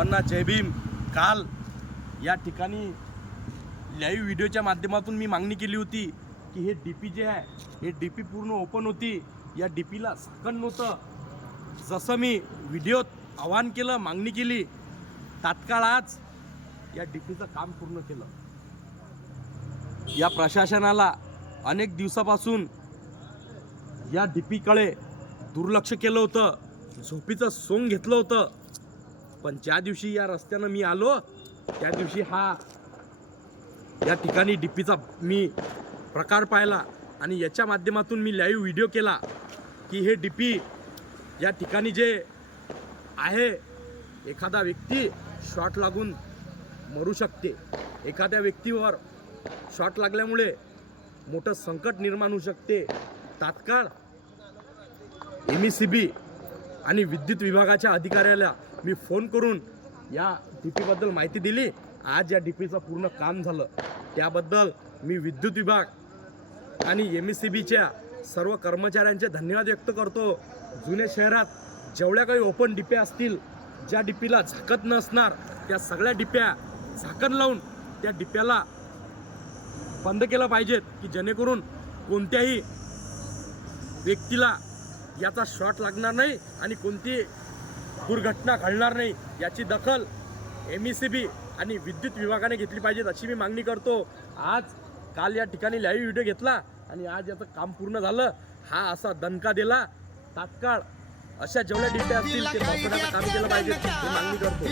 सर्वांना जय भीम. काल या ठिकाणी लाईव्ह व्हिडिओच्या माध्यमातून मी मागणी केली होती की हे डी पी जे आहे हे डी पी पूर्ण ओपन होती. या डी पीला झाकण नव्हतं. जसं मी व्हिडिओत आवाहन केलं मागणी केली तात्काळ आज या डी पीचं काम पूर्ण केलं. या प्रशासनाला अनेक दिवसापासून या डी पीकडे दुर्लक्ष केलं होतं. झोपीचं सोंग घेतलं होतं. पण ज्या दिवशी या रस्त्यानं मी आलो त्या दिवशी हा या ठिकाणी डीपीचा मी प्रकार पाहिला आणि याच्या माध्यमातून मी लाईव्ह व्हिडिओ केला की हे डीपी या ठिकाणी जे आहे एखादा व्यक्ती शॉट लागून मरू शकते. एखाद्या व्यक्तीवर शॉट लागल्यामुळे मोठं संकट निर्माण होऊ शकते. तात्काळ एम ई सी बी आणि विद्युत विभागाच्या अधिकाऱ्याला मी फोन करून या डी पीबद्दल माहिती दिली. आज या डी पीचं पूर्ण काम झालं. त्याबद्दल मी विद्युत विभाग आणि एम ई सी बीच्या सर्व कर्मचाऱ्यांचे धन्यवाद व्यक्त करतो. जुने शहरात जेवढ्या काही ओपन डिप्या असतील ज्या डिपीला झाकत नसणार त्या सगळ्या डिप्या झाकण लावून त्या डिप्याला बंद केलं पाहिजेत की जेणेकरून कोणत्याही व्यक्तीला याचा शॉट लागणार नाही आणि कोणती दुर्घटना घडणार नाही याची दखल एम ई सी बी आणि विद्युत विभागाने घेतली पाहिजेत अशी मी मागणी करतो. आज काल या ठिकाणी लाईव्ह व्हिडिओ घेतला आणि आज याचं काम पूर्ण झालं. हा असा दणका दिला. तात्काळ अशा जेवढ्या डिप्या असतील ते काम केलं पाहिजे मागणी करतो.